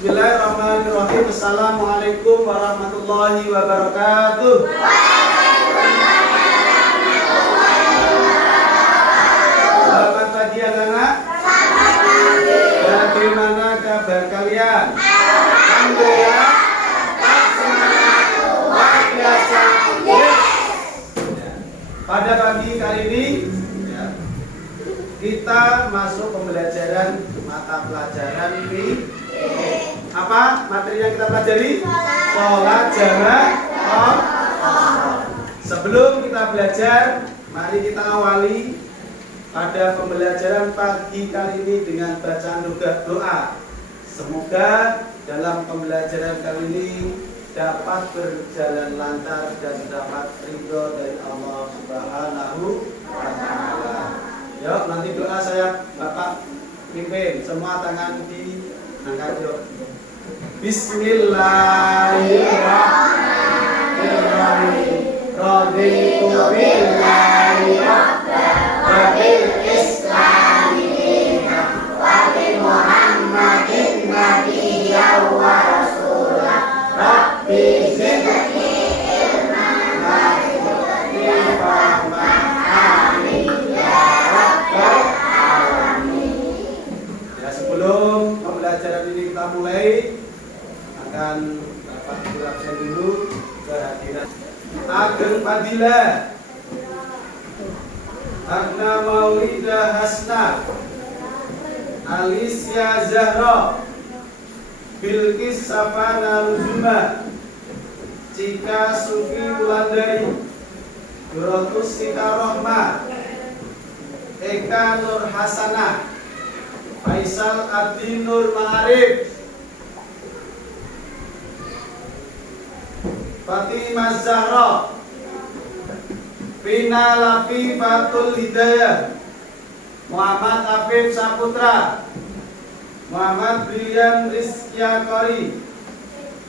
Bismillahirrahmanirrahim. Assalamualaikum warahmatullahi wabarakatuh. Selamat pagi anak-anak. Bagaimana kabar kalian? Alhamdulillah. Semangat luar biasa. Pada pagi kali ini kita masuk pembelajaran mata pelajaran ini. Apa materi yang kita pelajari? Sholat jamak. Sebelum kita belajar, mari kita awali pada pembelajaran pagi kali ini dengan bacaan doa. Semoga dalam pembelajaran kali ini dapat berjalan lancar dan dapat ridho dari Allah Subhanahu wa Ta'ala. Yuk, nanti doa saya Bapak pimpin, semua tangan diangkat yuk. Bismillahirrahmanirrahim. Raditu billahi rabban wa bil islami dinan wa bi Muhammadin nabiyyan wa rasulan. Rabbi zidni ilman warzuqni fahman. Amin ya rabbal alamin. Ya, sebelum pembelajaran ini kita mulai, akan dapat dijelaskan dulu kehadiran Ageng Fadila, Agna Maulida Hasna, Alicia Zahra, Bilqis Safana Luzuma, Cika Sufi Wulandari, Durotus Sita Rohma, Eka Nur Hasanah, Faisal Abdi Nur Ma'arif, Fatimah Zahra, Vina Lafifatul Hidayah, Muhammad Afif Saputra, Muhammad Brilian Rizkia Kori,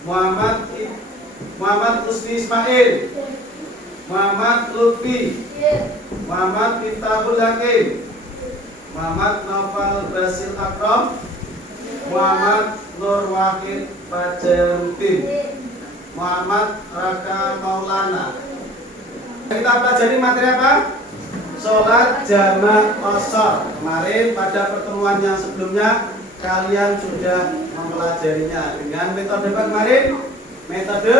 Muhammad Usni Ismail, Muhammad Lutfi, Muhammad Miftahul Hakim, Muhammad Noval Brasil Akram, Muhammad Nur Wahid Fajaruddin, Muhammad Raka Maulana. Kita pelajari materi apa? Sholat jamak qashar. Kemarin pada pertemuan yang sebelumnya kalian sudah mempelajarinya dengan metode apa kemarin? Metode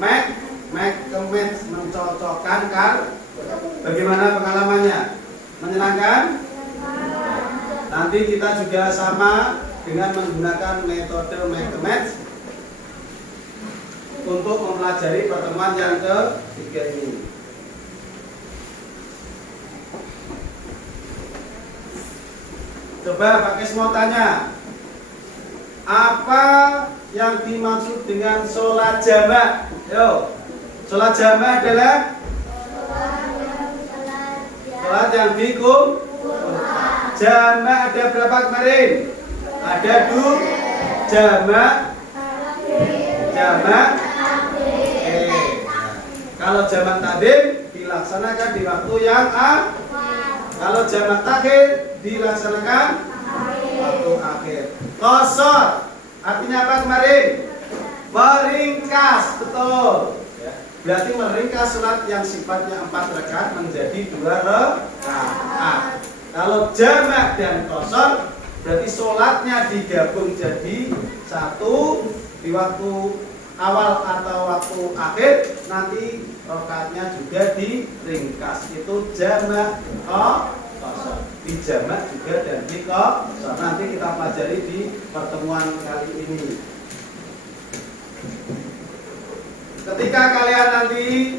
make match, mencocokkan kan? Bagaimana pengalamannya? Menyenangkan? Nanti kita juga sama dengan menggunakan metode make match untuk mempelajari pertemuan yang ketiga ini. Coba pakai semua tanya, apa yang dimaksud dengan sholat jamak? Yo, sholat jamak adalah sholat yang dikumpulkan. Jamak ada berapa kemarin? Ada dua jamak. Kalau jamak takdim dilaksanakan di waktu yang kalau jamak takhir dilaksanakan waktu akhir. Qashar artinya apa kemarin? Meringkas, betul. Berarti meringkas sholat yang sifatnya 4 rakaat menjadi 2 rakaat. Kalau jamak dan qashar berarti sholatnya digabung jadi 1 di waktu awal atau waktu akhir, nanti rakaatnya juga diringkas. Itu jamak qashar. Dijamak juga dan di qashar. Nanti kita pelajari di pertemuan kali ini. Ketika kalian nanti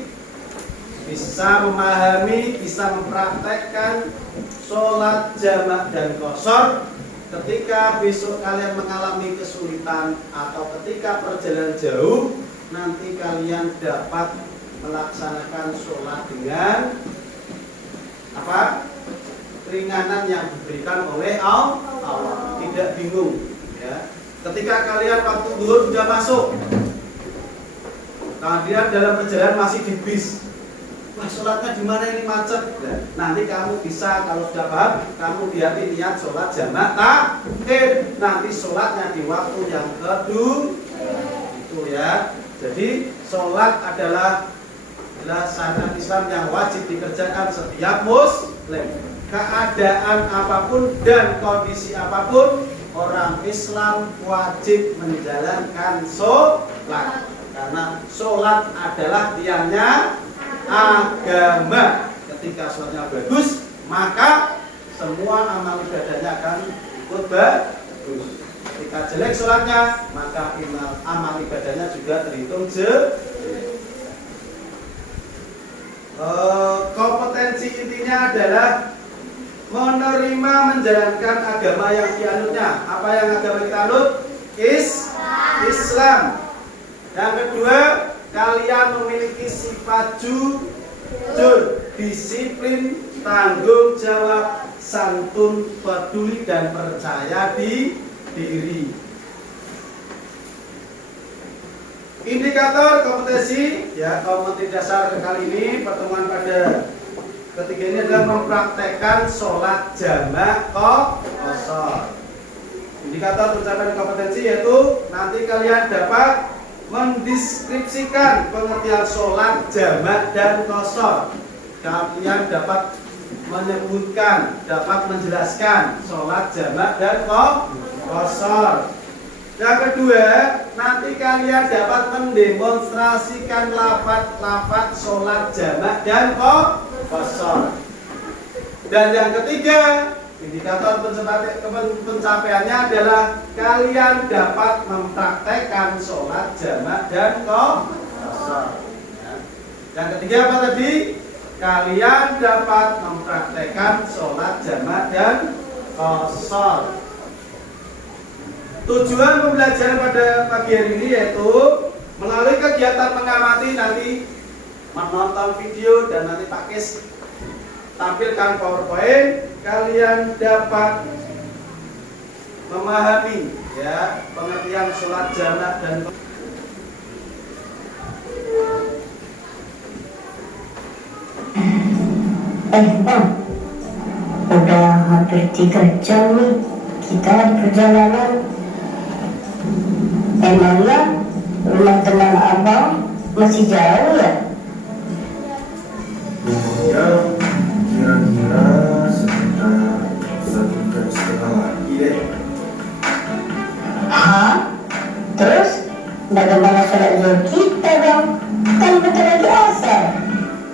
bisa memahami, bisa mempraktekkan sholat jamak dan qashar, ketika besok kalian mengalami kesulitan atau ketika perjalanan jauh, nanti kalian dapat melaksanakan sholat dengan apa? Keringanan yang diberikan oleh Allah, tidak bingung. Ya. Ketika kalian waktu zuhur sudah masuk, kemudian dalam perjalanan masih di bis, wah sholatnya di mana ini macet. Nah, nanti kamu bisa kalau sudah paham, kamu niat sholat jamak takhir. Nanti sholatnya di waktu yang kedua itu ya. Jadi sholat adalah syariat Islam yang wajib dikerjakan setiap muslim. Keadaan apapun dan kondisi apapun, orang Islam wajib menjalankan sholat. Karena sholat adalah tiangnya agama. Ketika sholatnya bagus, maka semua amal ibadahnya akan ikut bagus. Ketika jelek sholatnya, maka amal ibadahnya juga terhitung jelek. Kompetensi intinya adalah menerima menjalankan agama yang dianutnya. Apa yang agama kita anut? Islam. Yang kedua, kalian memiliki sifat jujur, disiplin, tanggung jawab, santun, peduli, dan percaya diri. Indikator kompetensi, ya kompetensi dasar kali ini pertemuan pada ketiga ini adalah mempraktekkan sholat jamak qashar. Indikator pencapaian kompetensi yaitu nanti kalian dapat mendeskripsikan pengertian sholat jamak dan qashar. Kalian dapat menyebutkan, dapat menjelaskan sholat jamak dan qashar. Yang kedua, nanti kalian dapat mendemonstrasikan lafaz sholat jamak dan qashar. Dan yang ketiga, indikator pencapaiannya adalah kalian dapat mempraktekkan sholat jamak dan qashar. Yang ketiga apa tadi? Kalian dapat mempraktekkan sholat jamak dan qashar. Tujuan pembelajaran pada pagi hari ini yaitu melalui kegiatan mengamati, nanti menonton video dan nanti Pak Kis tampilkan PowerPoint, kalian dapat memahami ya pengertian sholat jamak dan udah hampir 3 jam nih kita di perjalanan. Emangnya rumah teman abang masih jauh ya? Ya, kira-kira sekitar 1,5 jam lagi deh. Hah? Terus bagaimana sholat zuhur kita dong? Kan bentar lagi asar.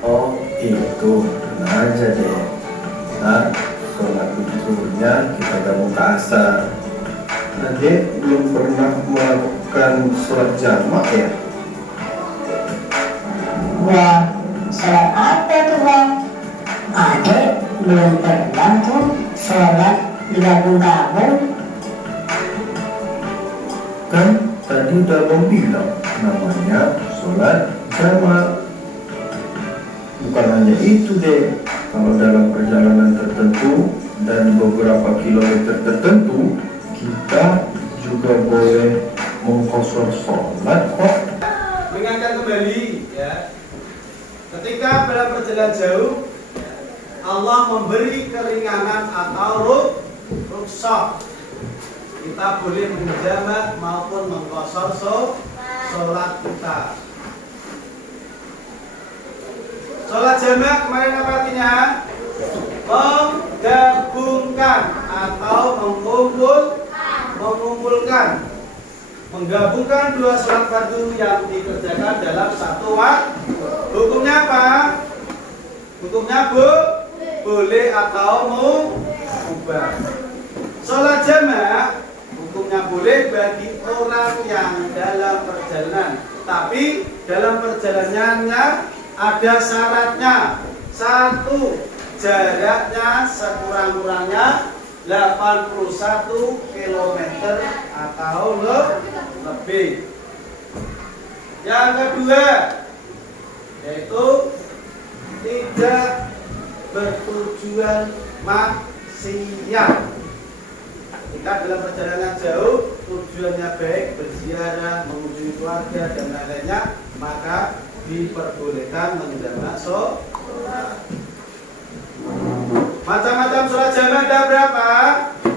Oh itu, tenang aja deh. Nah, sholat zuhurnya kita gabung ke asar. Adek belum pernah melakukan sholat jamak ya? Wah, sholat apa tuh bang? Adek belum pernah tuh sholat digabung-gabung. Kan tadi udah abang bilang namanya sholat jamak. Bukan hanya itu deh, kalau dalam perjalanan tertentu dan beberapa kilometer tertentu kita juga boleh mengqashar sholat kok. mengingatkan kembali ya. Ketika dalam perjalanan jauh, Allah memberi keringanan atau rukhsah. Kita boleh menjamak maupun mengqashar sholat kita. Sholat jamak kemarin apa artinya? Menggabungkan atau mengumpulkan, menggabungkan dua sholat fardu yang dikerjakan dalam satu waktu. Hukumnya apa? Hukumnya boleh atau mubah. Sholat jamak hukumnya boleh bagi orang yang dalam perjalanan, tapi dalam perjalanannya ada syaratnya. Satu, jaraknya sekurang-kurangnya 81 km atau lebih. Yang kedua, yaitu tidak bertujuan maksiat. Jika dalam perjalanan jauh tujuannya baik, berziarah, mengunjungi keluarga dan lain-lainnya, maka diperbolehkan menjamak sholat. Macam-macam sholat jamak ada berapa?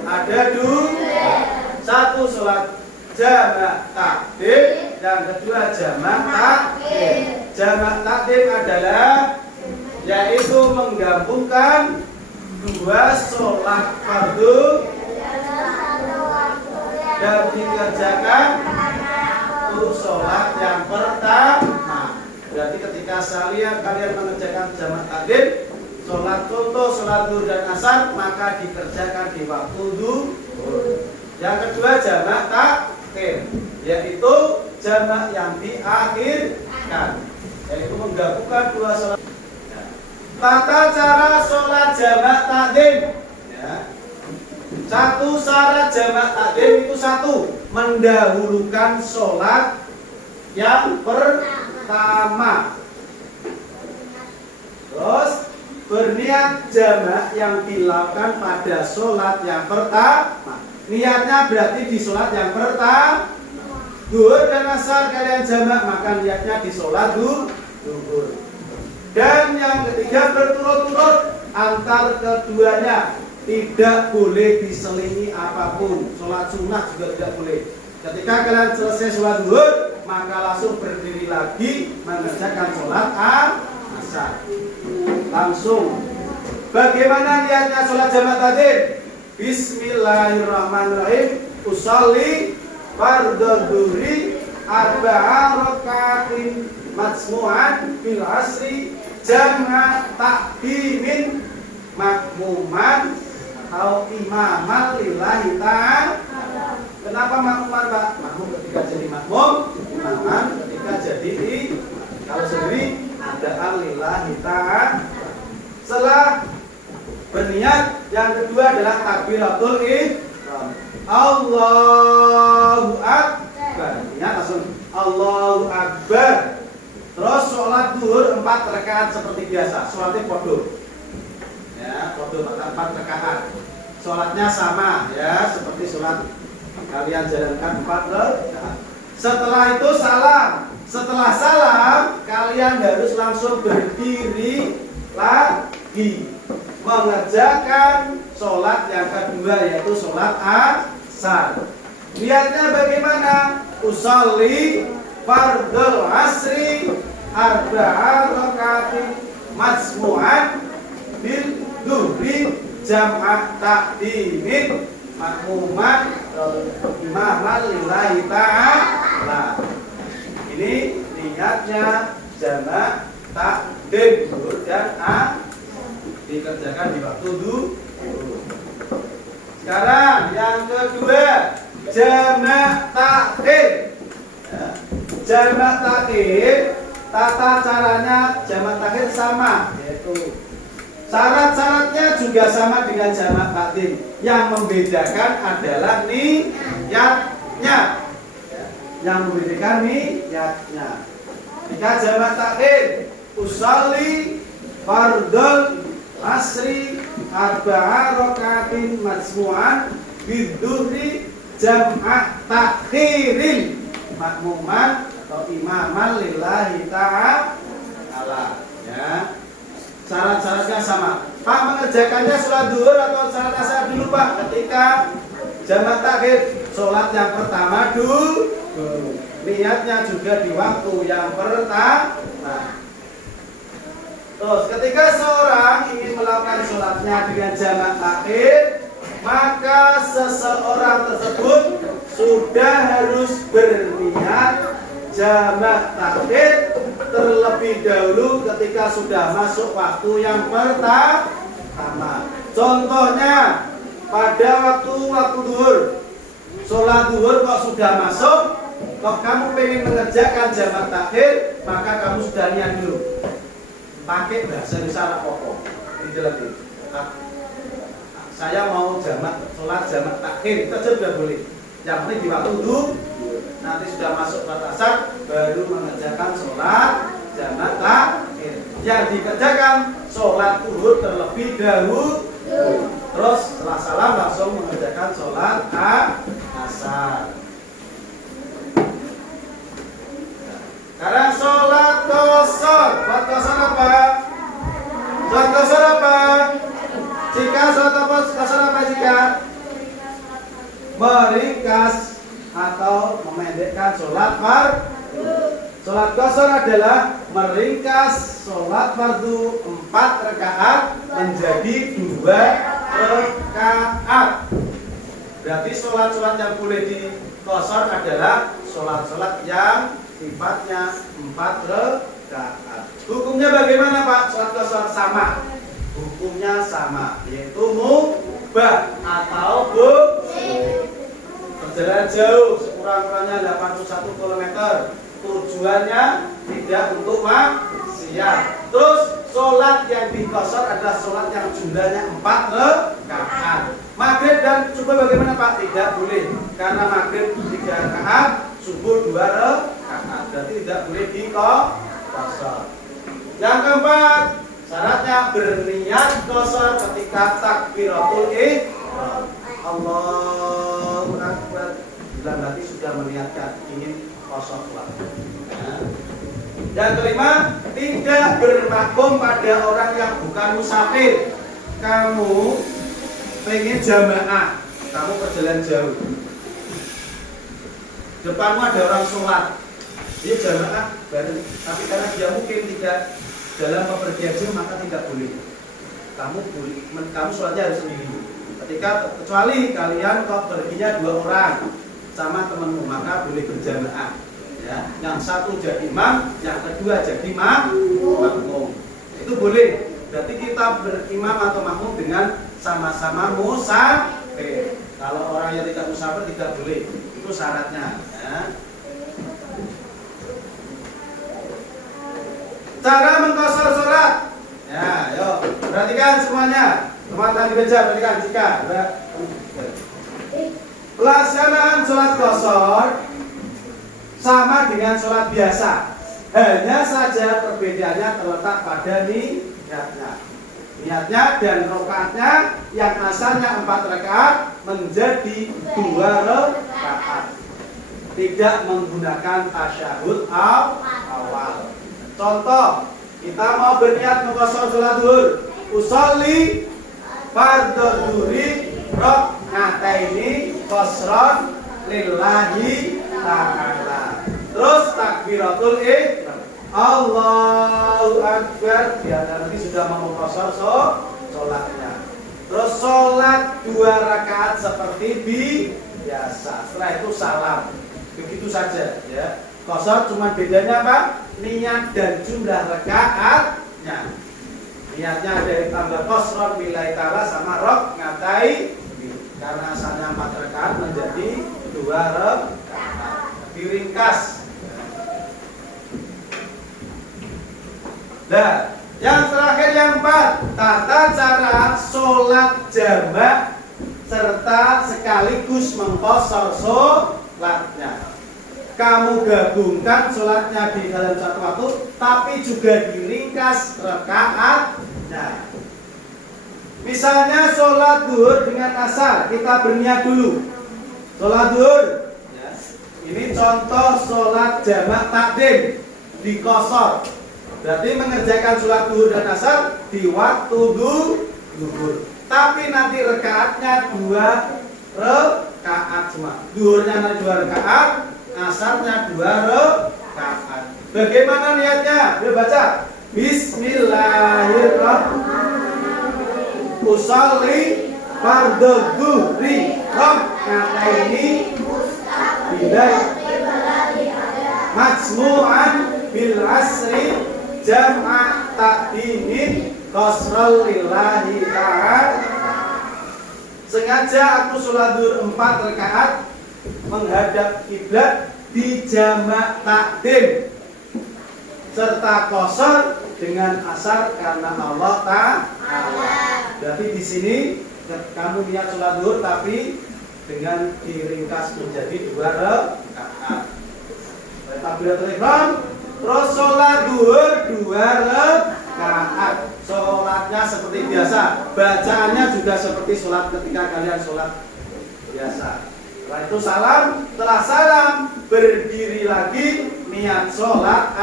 Ada dua. Satu sholat jamak takdim, yang kedua jamak takdim. Jamak takdim adalah yaitu menggabungkan dua sholat fardu dan dikerjakan untuk sholat yang pertama. Berarti ketika kalian mengerjakan jamak takdim, sholat contoh sholat zuhur dan asar, maka dikerjakan di waktu zuhur. Yang kedua jamak takhir, yaitu jamak yang diakhirkan, yaitu menggabungkan dua sholat. Tata cara sholat jamak takdim. Ya. Satu syarat jamak takdim itu satu, mendahulukan sholat yang pertama. Terus berniat jamak yang dilakukan pada sholat yang pertama. Niatnya berarti di sholat yang pertama. Zuhur dan asar kalian jamak, maka niatnya di sholat zuhur. Dan yang ketiga berturut-turut antar keduanya, tidak boleh diselingi apapun. Sholat sunnah juga tidak boleh. Ketika kalian selesai sholat zuhur, maka langsung berdiri lagi mengerjakan sholat asar. Langsung. Bagaimana niatnya sholat jamak takdim? Bismillahirrahmanirrahim. Usolli fardhu dhuhri arba'a rakaatin masmu'an bil asri jam'a takdimin makmuman atau imaman lillahi ta'ala. Kenapa makmuman, Pak? Makmum ketika jadi makmum, imaman ketika jadi kalau sendiri adaan lillahi ta'ala. Setelah berniat, yang kedua adalah takbiratul ihram. Allahu Akbar. Niat langsung Allahu Akbar. Terus sholat zuhur 4 rakaat seperti biasa. Sholatnya podo. Ya, podo 4 rakaat. Sholatnya sama ya, seperti sholat kalian jalankan 4 rakaat. Setelah itu salam. Setelah salam, kalian harus langsung berdiri lagi mengerjakan sholat yang kedua, yaitu sholat asar. Niatnya bagaimana? Usolli fardhu asri arba'a rakaatin masmu'an bil dhuhri jam'a takdimin makmuman imaman lillahi ta'ala. Ini niatnya jamak takdim zuhur dan dikerjakan di waktu zuhur. Sekarang yang kedua, jamak takhir. Ya. Jamak takhir, tata caranya jamak takhir sama, yaitu syarat-syaratnya juga sama dengan jamak takdim. Yang membedakan adalah niatnya. Ya. Yang membedakan niatnya. Jika jamak takhir, usolli fardhu asri arba'a rakaatin masmu'an bidzuhri jam'a takhirin makmuman atau imaman lillahi ta'ala. Ya. Syarat-syaratnya sama. Pak, mengerjakannya sholat zuhur atau sholat asar dulu, Pak? Ketika jamak takhir, sholat yang pertama dulu. Niatnya juga di waktu yang pertama. Terus ketika seorang ingin melakukan sholatnya dengan jamak takhir, maka seseorang tersebut sudah harus berniat jamak takhir terlebih dahulu ketika sudah masuk waktu yang pertama. Contohnya pada waktu zuhur, sholat zuhur kok sudah masuk, kok kamu pengen mengerjakan jamak takhir, maka kamu sudah niat dulu. Pakai bahasa Indonesia pokok. Ini saya mau sholat jamak takhir, itu aja sudah boleh. Yang penting di waktu zuhur, nanti sudah masuk sholat asar, baru mengerjakan sholat jamak takhir. Yang dikerjakan sholat zuhur terlebih dahulu, terus setelah salam langsung mengerjakan sholat asar. Sekarang sholat qashar. Sholat qashar apa? Sholat qashar apa? Jika meringkas atau memendekkan sholat fardu. Sholat qashar adalah meringkas sholat fardu 4 rakaat menjadi 2 rakaat. Berarti sholat-sholat yang boleh di qashar adalah sholat-sholat yang sifatnya 4 rakaat. Hukumnya bagaimana Pak? Sholat qashar sama. Hukumnya sama, yaitu mubah atau perjalanan jauh sekurang-kurangnya 81 km. Tujuannya tidak untuk maksiat. Terus sholat yang di qashar adalah sholat yang jumlahnya 4 rakaat. Maghrib dan subuh bagaimana Pak? Tidak boleh, karena maghrib 3 rakaat, subuh 2 rakaat. Berarti tidak boleh di qashar. Yang keempat, syaratnya berniat qashar ketika takbiratul ihram. Allahu Akbar. Bila berarti sudah meniatkan ingin qashar sholat. Yang kelima, tidak bermakmum pada orang yang bukan musafir. Kamu pengen jamaah, kamu perjalanan jauh. Depanmu ada orang sholat, dia jamaah bareng. Tapi karena dia mungkin tidak dalam bepergian jauh, maka tidak boleh. Kamu sholatnya harus sendiri. Kecuali kalian kok perginya 2 orang sama temanmu, maka boleh berjamaah. Ya, yang satu jadi imam, yang kedua jadi makmum. Itu boleh. Berarti kita berimam atau makmum dengan sama-sama musafir. Kalau orang yang tidak musafir tidak boleh. Itu syaratnya. Ya. Cara mengqashar sholat. Ya, yuk perhatikan semuanya. Teman-teman dibaca, perhatikan jika pelaksanaan sholat qashar sama dengan sholat biasa, hanya saja perbedaannya terletak pada niatnya dan rakaatnya yang asalnya 4 rakaat menjadi 2 rakaat, tidak menggunakan tasyahud awal. Contoh, kita mau berniat mengqashar sholat zuhur, usolli fardhu zuhri raka'ataini qashran lillahi ta'ala. Terus takbiratul ihram, Allahu Akbar, dia nanti sudah mau qashar sholatnya. Terus sholat 2 rakaat seperti biasa. Setelah itu salam. Begitu saja ya. Qashar cuma bedanya apa? Niat dan jumlah rakaatnya. Niatnya ada ditambah qashran lillahi ta'ala sama raka'atai, karena asalnya 4 rakaat menjadi 2 rakaat. Diringkas. Nah, yang terakhir yang 4, tata cara sholat jamak serta sekaligus mengqashar sholatnya. Kamu gabungkan sholatnya di dalam satu waktu, tapi juga diringkas rakaatnya. Misalnya sholat zuhur dengan asar, kita berniat dulu. Sholat zuhur, ya. Ini contoh sholat jamak takdim di qashar. Berarti mengerjakan sholat zuhur dan asar di waktu zuhur. Tapi nanti rakaatnya 2 rakaat semua. Zuhurnya 2 rakaat, asarnya 2 rakaat. Bagaimana niatnya? Yuk baca. Bismillahirrahmanirrahim. Usolli fardhu zuhri raka'ataini bilai majmu'an bil asri jam'a takdimin qashran lillahi ta'ala. Sengaja aku sholat zuhur 4 rakaat menghadap kiblat di jamak takdim serta qashar dengan asar karena Allah Ta'ala. Berarti di sini kamu niat sholat zuhur tapi dengan diringkas menjadi 2 rakaat. Takbiratul ihram, terus sholat zuhur 2 rakaat. Sholatnya seperti biasa, bacaannya juga seperti sholat ketika kalian sholat biasa. Setelah itu salam, setelah salam berdiri lagi niat sholat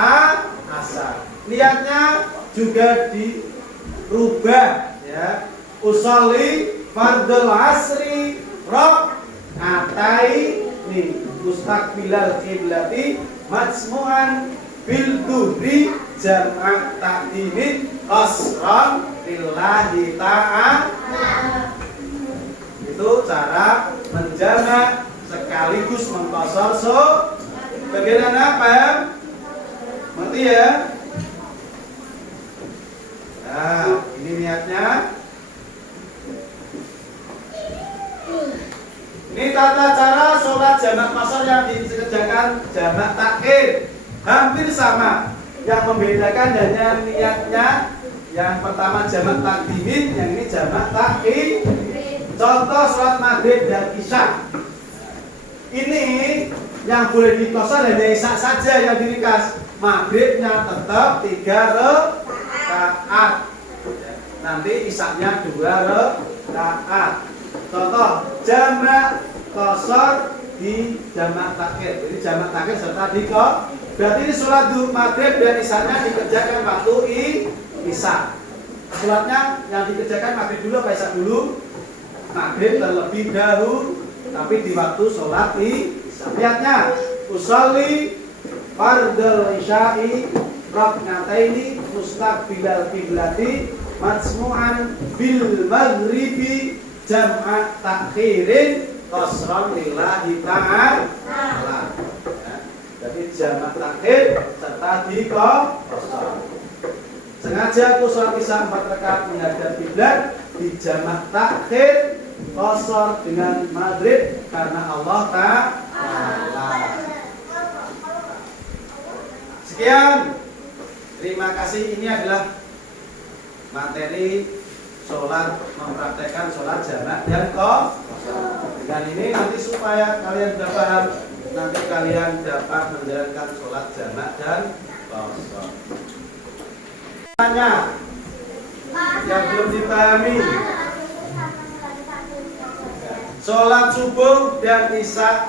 asar. Niatnya juga dirubah ya. Usolli fardhu asri raka'ataini mustaqbilal qiblati majmu'an bil duhri jam'a ta'dimin qasran lillahi ta'ala. Itu cara menjamak sekaligus mengqasar bagian anak paham? Ngerti ya? Nah, ini niatnya. Ini tata cara sholat jamak qasar yang dikerjakan jamak takhir. Hampir sama. Yang membedakan hanya niatnya. Yang pertama jamak takdimin, yang ini jamak takhir. Contoh sholat maghrib dan isya. Ini yang boleh dikosor hanya isya saja yang diringkas. Maghribnya tetap 3 rakaat. Nanti isyanya 2 rakaat. Contoh jamak qasar di jamak takhir. Jadi jamak takhir serta diko. Berarti ini sholat maghrib dan isyanya dikerjakan waktu isya. Sholatnya yang dikerjakan maghrib dulu apa isya dulu? Maghrib terlebih dahulu, tapi di waktu sholat isya. Lihatnya, usolli fardal isya'i rak'ataini mustaqbilal qiblati majmu'an bil maghribi jam'a takhirin qasran lillahi ta'ala. Jadi jamak takhir serta qasar. Sengaja aku sholat isya 4 rakaat menghadap kiblat di jamak takhir qasar dengan maghrib karena Allah Ta'ala. Sekian. Terima kasih. Ini adalah materi sholat, mempraktekkan sholat jamak dan qasar. Dengan ini nanti supaya kalian sudah paham, nanti kalian dapat menjalankan sholat jamak dan qasar. Tanya yang belum dipahami. Sholat subuh dan isya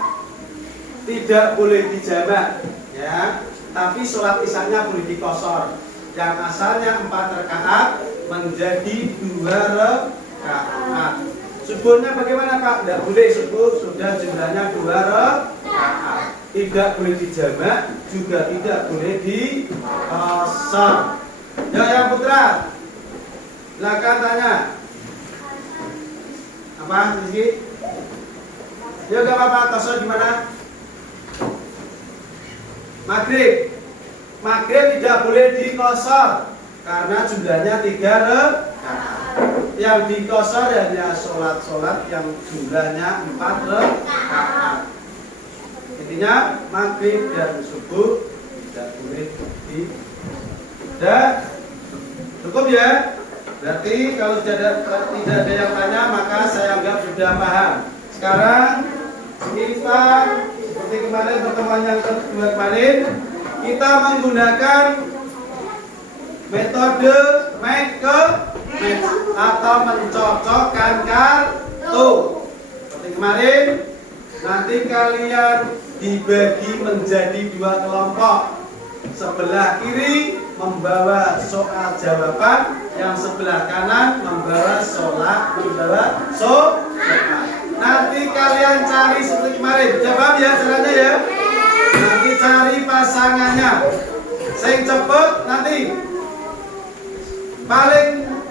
tidak boleh dijamak, ya. Tapi sholat isyanya boleh dikosor. Yang asalnya 4 rakaat menjadi 2 rakaat. Subuhnya bagaimana Pak? Tidak boleh, subuh sudah jumlahnya 2 rakaat. Tidak boleh dijamak, juga tidak boleh dikosor. Ya, yang putra, silakan tanya. Apa, Rizky? Ya, gak apa-apa. Kosor gimana? Maghrib. Maghrib tidak boleh dikosor karena jumlahnya 3 rakaat. Yang dikosor hanya sholat-sholat yang jumlahnya 4 rakaat. Intinya maghrib dan subuh tidak boleh dikosor. Sudah cukup ya. Berarti kalau tidak ada yang tanya maka saya anggap sudah paham. Sekarang kita seperti kemarin pertemuan yang kedua kemarin, kita menggunakan metode make match atau mencocokkan kartu. Seperti kemarin, nanti kalian dibagi menjadi 2 kelompok. Sebelah kiri membawa soal jawaban, yang sebelah kanan membawa soal. Nanti kalian cari seperti kemarin. Jawab ya caranya ya. Nanti cari pasangannya. Sing cepet nanti paling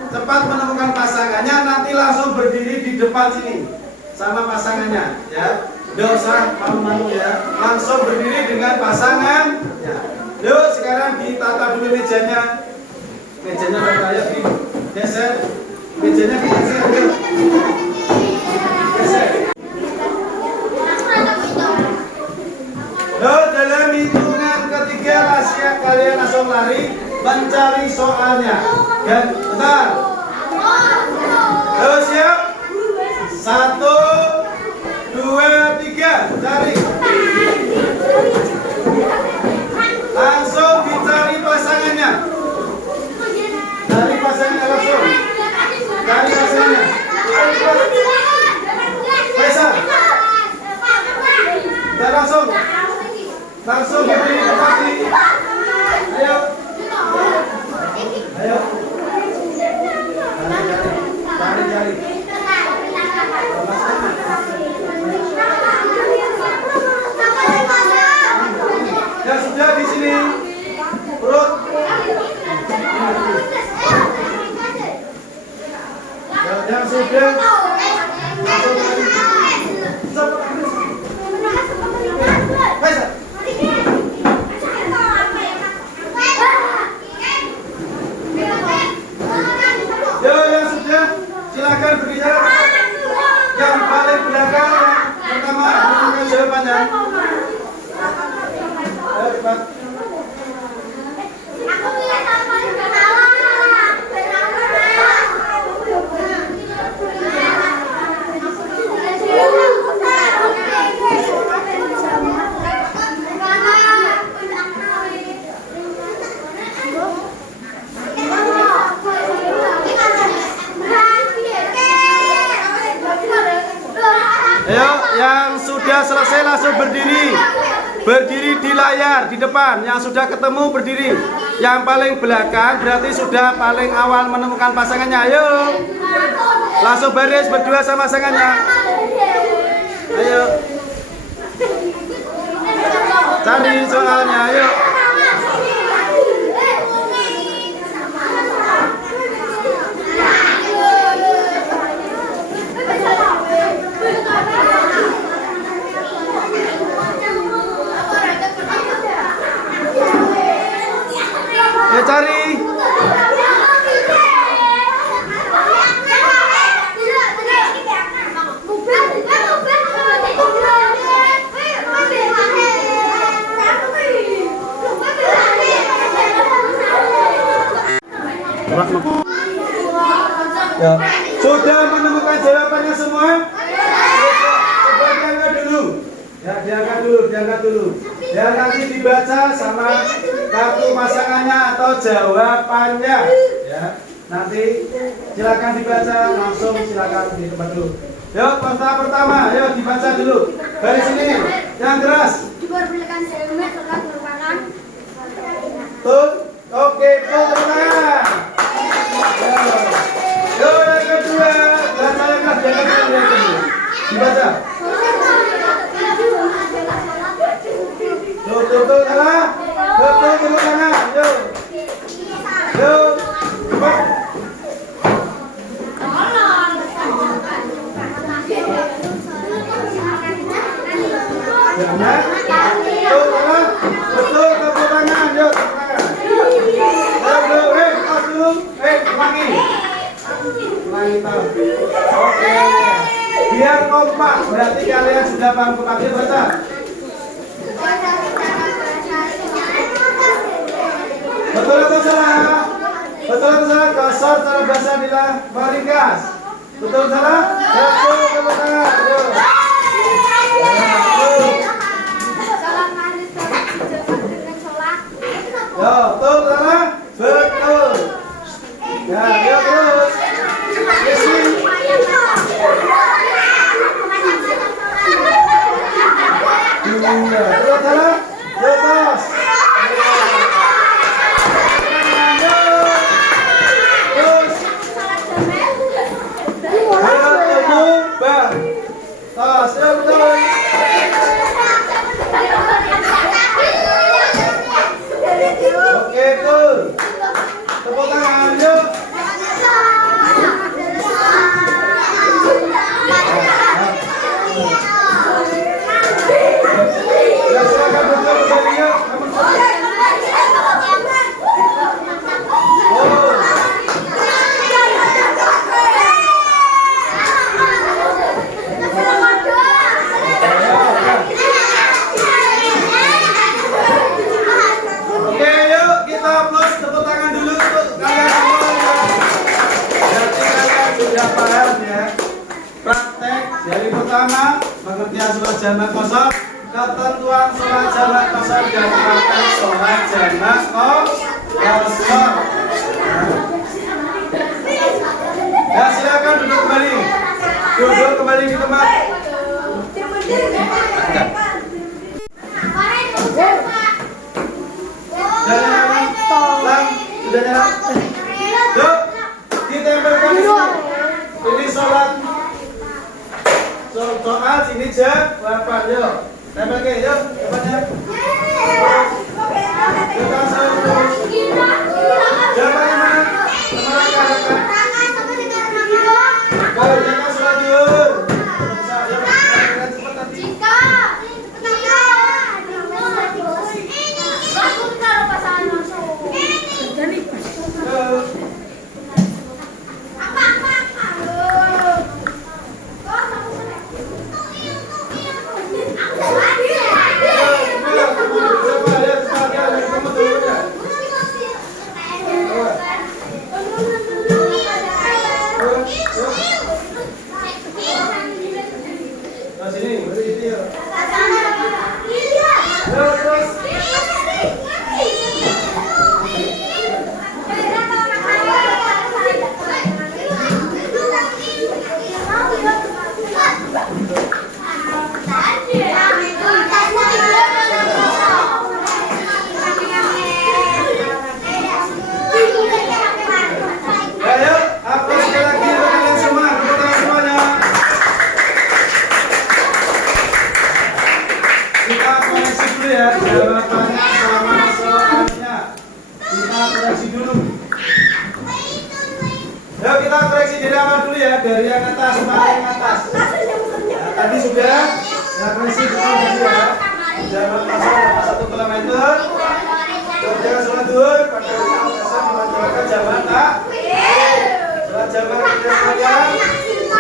cepat menemukan pasangannya nanti langsung berdiri di depan sini sama pasangannya ya. Nggak usah malu-malu ya. Langsung berdiri dengan pasangan ya. Yuk sekarang ditata dulu mejanya. Mejanya berkaya di geser. Mejanya digeser. Geser. Yuk dalam hitungan ketiga rahasia kalian langsung lari mencari soalnya. Dan bentar. Yuk siap. 1, 2, 3 cari. Langsung dicari pasangannya. Cari pasangannya langsung. Cari pasangannya. Faisal. Ya langsung. Langsung berdiri tempat ini. Ayo. Ayo. Cari. semuanya. Ayo cepat. Ayo, yang sudah selesai langsung berdiri. Berdiri di layar di depan. Yang sudah ketemu berdiri. Yang paling belakang berarti sudah paling awal menemukan pasangannya. Ayo. Langsung baris berdua sama pasangannya. Ayo. Cari soalnya, ayo. Ya cari. Ya. Sudah menemukan jawabannya semua? Coba diangkat dulu. Ya, diangkat dulu. Ya, nanti dibaca sama kartu pasangannya atau jawabannya. Ya, nanti silakan dibaca langsung, silakan di tempat dulu. Yuk, kota pertama, ayo dibaca dulu. Dari sini, yang keras. Tuh, oke, tuh tangan. Yuk, yang kedua, baca yang keras, dibaca. Tuh, salah. Betul, tepuk tangan. Yuk. Yuk. Cepat. Jangan. Tuh, salah. Betul, tepuk tangan. Yuk, tepuk tangan. Yuk, pas dulu. Ulangi. Ulangi, tahu. Oke. Biar kompak, berarti kalian sudah paham kompaknya, baca. Betul atau salah? Betul atau salah? Kosor cara bahasa bilang meringkas. Betul salah? Betul, tepuk tangan. Yuk. Yo, betul salah? Betul. Ya, yuk terus. Isi. Betul salah? Terus. Oke, tuh. Tepuk tangan, yuk. Ya, silakan betul kembali, yuk. Oke, yuk kita plus tepuk tangan dulu untuk kalian semua. Berarti kalian sudah paham ya. Praktek dari pertama pengertian sholat jamak qashar, ketentuan sholat jamak qashar dan praktek sholat jamak qashar. Ya, silakan duduk kembali. Duduk kembali di tempat. Sudah nyala? Yuk, ditempelkan di sini. Ini sholat soal sini jawaban. Yuk, tempelkan. Yuk, jawabannya. Kita terus. Jawabannya mana? Kalau jangan sholat yuk. Apa? Yuk, terus. Ayo, apa sekali lagi kalian semua, tepuk tangan semuanya. Kita koreksi dulu ya jawabannya sama soalnya. Kita koreksi dulu. Yuk kita koreksi dari awal dulu ya, dari yang atas paling atas. Nah, tadi sudah ya koreksi dulu tadi ya. Jawaban pasal 1 kilometer. Kerjakan sholat duhur pada waktu asar dibacakan jawaban tak. Sholat jamaah kita sekalian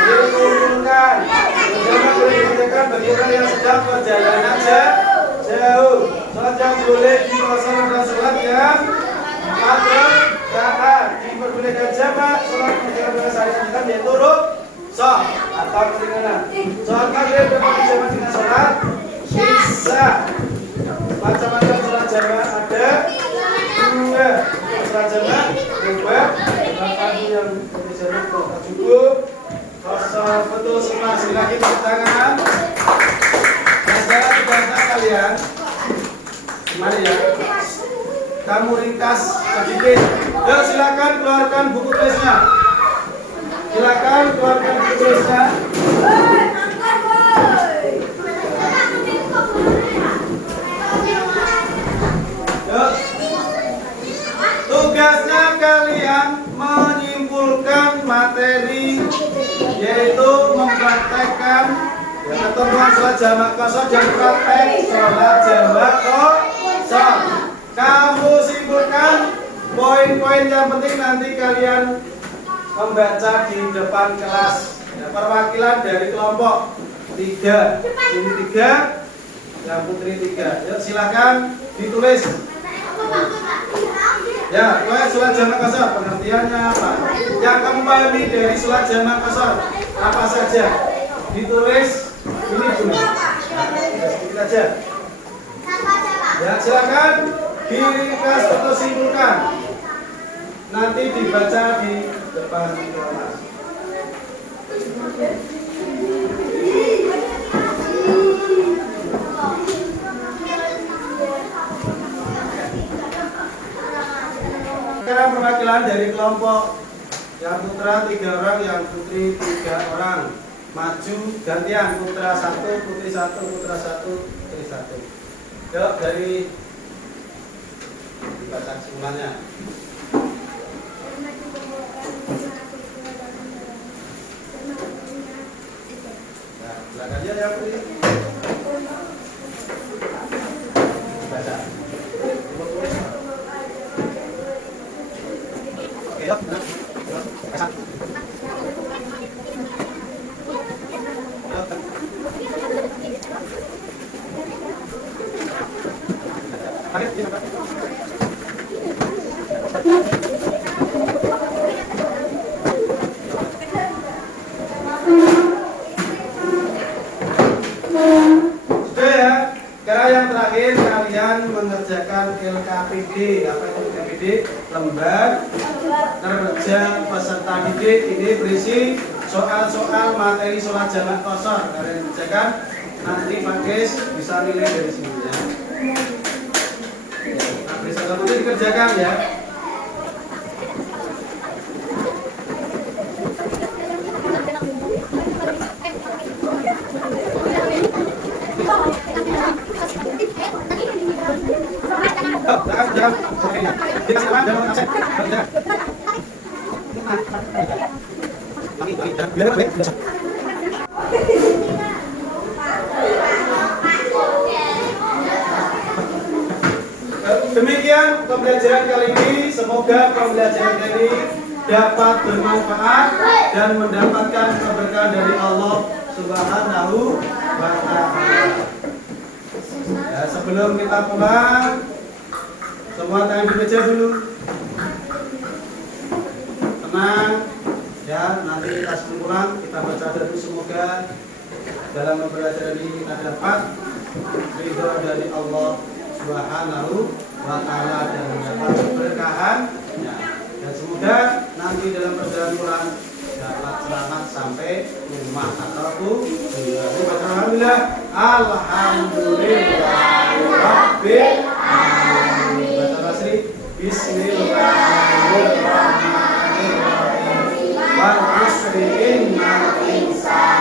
diumumkan. Jamaah boleh dikerjakan bagi orang yang sedang perjalanan jauh. Sholat yang boleh dilaksanakan adalah sholat yang 4 rakaat. Diperbolehkan jamaah sholat mengerjakan pada saat kita yaitu rukshoh atau keringanan. Sholat maghrib dapat dijamaah dengan sholat isya. Macam-macam sholat jamaah ada 2. Sholat jamaah berubah rakaat yang berjalan cukup. Kosong betul semua, silakan tepuk tangan. Masalah tugasnya kalian, mari ya. Kamu ringkas sedikit. Yuk silakan keluarkan buku tulisnya. Silakan keluarkan buku tulisnya. Yuk. Tugasnya kalian menyimpulkan materi, yaitu mempraktekkan ketentuan sholat jamak qashar dan praktek sholat jamak qashar. Kamu simpulkan poin-poin yang penting nanti kalian membaca di depan kelas. Ya, perwakilan dari kelompok 3, ini 3, yang putri 3. Yuk silakan ditulis. Ya, sholat jamak qashar pengertiannya apa? Yang kamu pahami dari sholat jamak qashar apa saja? Ditulis ini dulu. Sedikit aja. Ya, silakan diringkas atau simpulkan. Nanti dibaca di depan kelas. Sekarang perwakilan dari kelompok yang putra 3 orang, yang putri 3 orang. Maju gantian, putra 1, putri 1, putra 1, putri 1. Yuk dari dibaca simpulannya. Nah, belakang aja ya putri. Baca. Oke, yuk. Pasang. Sudah ya. Sekarang yang terakhir kalian mengerjakan LKPD. Apa itu LKPD? Lembar kerja peserta didik. Ini berisi soal-soal materi sholat jamak qashar. Kalian kerjakan, nanti Pak Kris bisa nilai dari sini ya. Nah, bisa satu dikerjakan ya. Demikian pembelajaran kali ini. Semoga pembelajaran ini dapat bermanfaat dan mendapatkan keberkahan dari Allah Subhanahu wa Ta'ala. Ya, sebelum kita pulang, semua tangan dibaca dulu. Tenang, ya. Nanti kita sebelum pulang kita baca dulu. Semoga dalam pembelajaran ini kita dapat ridho dari Allah Subhanahu wa Ta'ala dan mendapat keberkahan ya. Dan semoga nanti dalam perjalanan pulang dapat selamat sampai rumah atau alhamdulillah alhamdulillahirabbil alamin. Baca Basri bismillahirrahmanirrahim wal 'asri innal insana